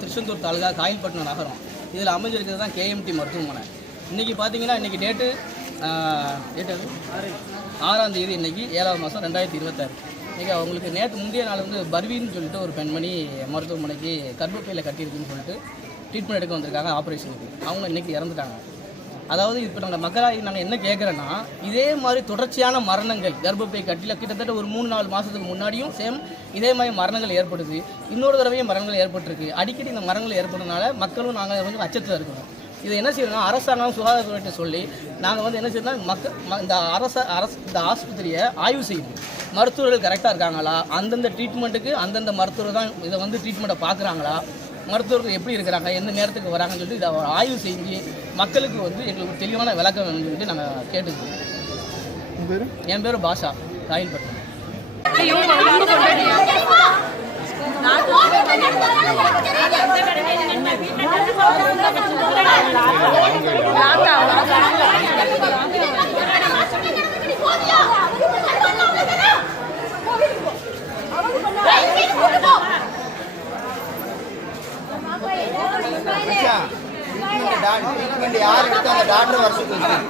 திருச்செந்தூர் தாலுகா காயல்பட்டினம் நகரம் இதில் அமைஞ்சிருக்கிறது தான் கேஎம்டி மருத்துவமனை. இன்றைக்கி பார்த்தீங்கன்னா இன்றைக்கி டேட்டு 6ஆம் தேதி, இன்றைக்கி 7ஆவது மாதம் 2026. இன்றைக்கி அவங்களுக்கு நேற்று முந்தைய நாள் வந்து பர்வீன்னு சொல்லிட்டு ஒரு பெண்மணி மருத்துவமனைக்கு கர்ப்பப்பையில் கட்டியிருக்குன்னு சொல்லிட்டு ட்ரீட்மெண்ட் எடுக்க வந்திருக்காங்க ஆப்ரேஷனுக்கு. அவங்க இன்றைக்கி இறந்துட்டாங்க. அதாவது இப்போ நாங்கள் மக்களாக நாங்கள் என்ன கேட்குறோன்னா, இதே மாதிரி தொடர்ச்சியான மரணங்கள் கர்ப்பப்பை கட்டியில் கிட்டத்தட்ட ஒரு 3-4 மாதத்துக்கு முன்னாடியும் சேம் இதே மாதிரி மரணங்கள் ஏற்படுது. இன்னொரு தடவையும் மரணங்கள் ஏற்பட்டிருக்கு. அடிக்கடி இந்த மரணங்கள் ஏற்படுறதுனால மக்களும் நாங்கள் வந்து அச்சத்தில் இருக்கிறோம். இதை என்ன செய்யணும்னா, அரசாங்கம் சுகாதாரத்துறை சொல்லி நாங்கள் வந்து என்ன செய்யணும்னா, இந்த இந்த ஆஸ்பத்திரியை ஆய்வு செய்யணும். மருத்துவர்கள் கரெக்டாக இருக்காங்களா, அந்தந்த ட்ரீட்மெண்ட்டுக்கு அந்தந்த மருத்துவர் தான் இதை வந்து ட்ரீட்மெண்ட்டை பார்க்குறாங்களா, மருத்துவர்கள் எப்படி இருக்கிறாங்க, எந்த நேரத்துக்கு வராங்கன்னு சொல்லிட்டு இதை ஆய்வு செஞ்சு மக்களுக்கு வந்து எங்களுக்கு தெளிவான விளக்கம் வேணும்னு சொல்லிட்டு நாங்கள் கேட்டுக்கிறோம். என் பேர் பாஷா, காயல்பட்டினம். யார் எடுத்து அந்த டாக்டர் வர சொல்லி வரணும்.